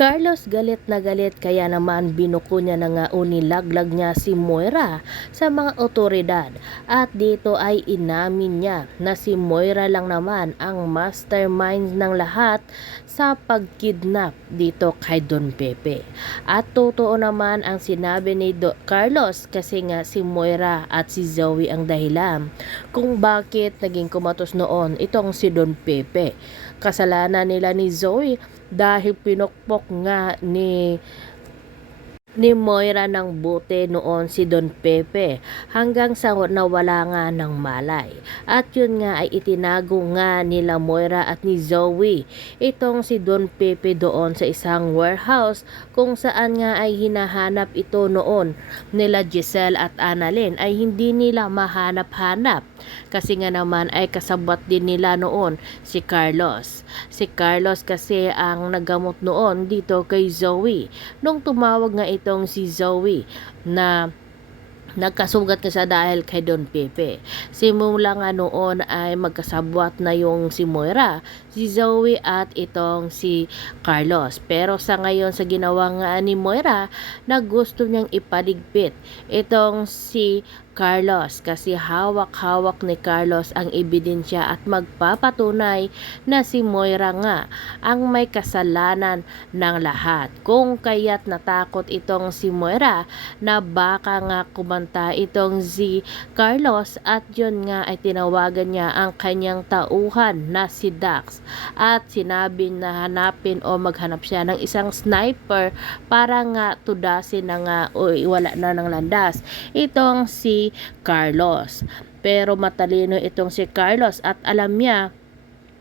Carlos galit na galit kaya naman binuko niya na nga o niya si Moira sa mga otoridad at dito ay inamin niya na si Moira lang naman ang mastermind ng lahat sa pagkidnap dito kay Don Pepe. At totoo naman ang sinabi ni Do- Carlos kasi nga si Moira at si Zoe ang dahilan kung bakit naging kumatos noon itong si Don Pepe. Kasalanan nila ni Zoe dahil pinukpok nga ni ni Moira ng bote noon si Don Pepe hanggang sa nawala nga ng malay. At yun nga ay itinago nga nila Moira at ni Zoe itong si Don Pepe doon sa isang warehouse kung saan nga ay hinahanap ito noon nila Giselle at Annalyn ay hindi nila mahanap-hanap kasi nga naman ay kasabot din nila noon si Carlos. Si Carlos kasi ang nagamot noon dito kay Zoe nung tumawag nga itong si Zoe na nagkasugat na siya dahil kay Don Pepe. Simula nga noon ay magkasabwat na yung si Moira, si Zoe at itong si Carlos. Pero sa ngayon sa ginawa nga ni Moira na gusto niyang ipaligpit itong si Carlos kasi hawak-hawak ni Carlos ang ebidensya at magpapatunay na si Moira nga ang may kasalanan ng lahat. Kung kaya't natakot itong si Moira na baka nga kumanta itong si Carlos at yun nga ay tinawagan niya ang kanyang tauhan na si Dax at sinabi na hanapin o maghanap siya ng isang sniper para nga tudasin na nga o iwala na ng landas itong si Carlos. Pero matalino itong si Carlos at alam niya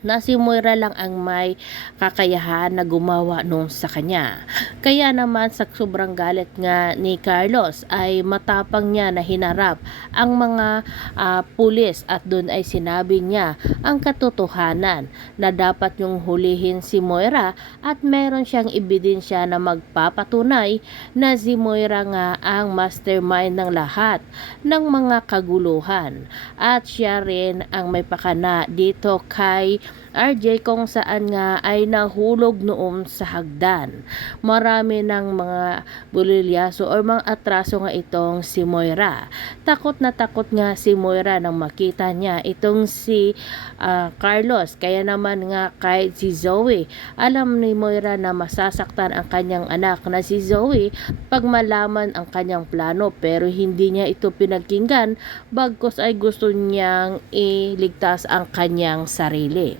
na si Moira lang ang may kakayahan na gumawa nung sa kanya. Kaya naman sa sobrang galit nga ni Carlos ay matapang niya na hinarap ang mga ah, pulis at doon ay sinabi niya ang katotohanan na dapat yung hulihin si Moira at meron siyang ebidensya na magpapatunay na si Moira nga ang mastermind ng lahat ng mga kaguluhan at siya rin ang may pakana dito kay RJ kung saan nga ay nahulog noon sa hagdan. Marami ng mga bulilyaso o mga atraso nga itong si Moira. Takot na takot nga si Moira nang makita niya itong si ah, Carlos. Kaya naman nga kay si Zoe, alam ni Moira na masasaktan ang kanyang anak na si Zoe pag malaman ang kanyang plano pero hindi niya ito pinagkinggan bagkos ay gusto niyang iligtas ang kanyang sarili.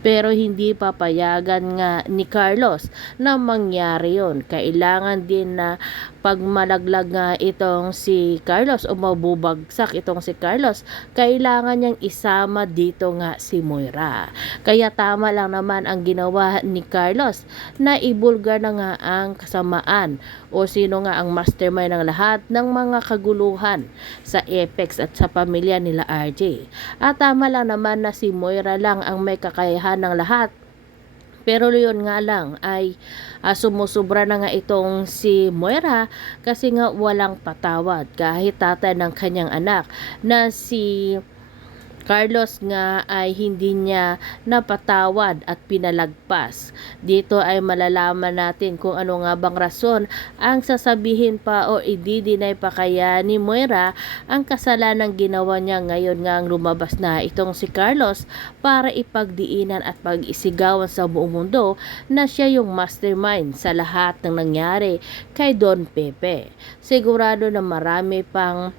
Pero hindi papayagan nga ni Carlos na mangyari yon. Kailangan din na pag malaglag nga itong si Carlos o mabubagsak itong si Carlos, kailangan niyang isama dito nga si Moira. Kaya tama lang naman ang ginawa ni Carlos na ibulgar na nga ang kasamaan o sino nga ang mastermind ng lahat ng mga kaguluhan sa Apex at sa pamilya nila RJ. At tama lang naman na si Moira lang ang may kakayahan ng lahat. Pero yun nga lang ay ah, sumusubra na nga itong si Moira kasi nga walang patawad. Kahit tatay ng kanyang anak na si Carlos nga ay hindi niya napatawad at pinalagpas. Dito ay malalaman natin kung ano nga bang rason ang sasabihin pa o i-deny pa kaya ni Moira ang kasalanang ginawa niya ngayon nga ang lumabas na itong si Carlos para ipagdiinan at pag-isigawan sa buong mundo na siya yung mastermind sa lahat ng nangyari kay Don Pepe. Sigurado na marami pang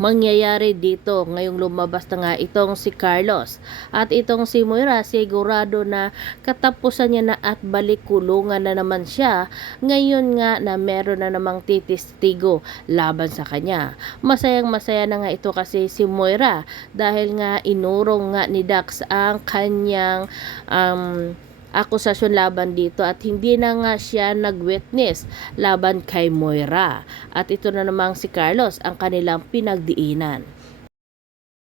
mangyayari dito ngayong lumabas na nga itong si Carlos. At itong si Moira sigurado na katapusan niya na at balik kulungan na naman siya. Ngayon nga na meron na namang titistigo laban sa kanya. Masayang masaya na nga ito kasi si Moira dahil nga inurong nga ni Dax ang kanyang um, akusasyon laban dito at hindi na nga siya nag-witness laban kay Moira. At ito na namang si Carlos ang kanilang pinagdiinan.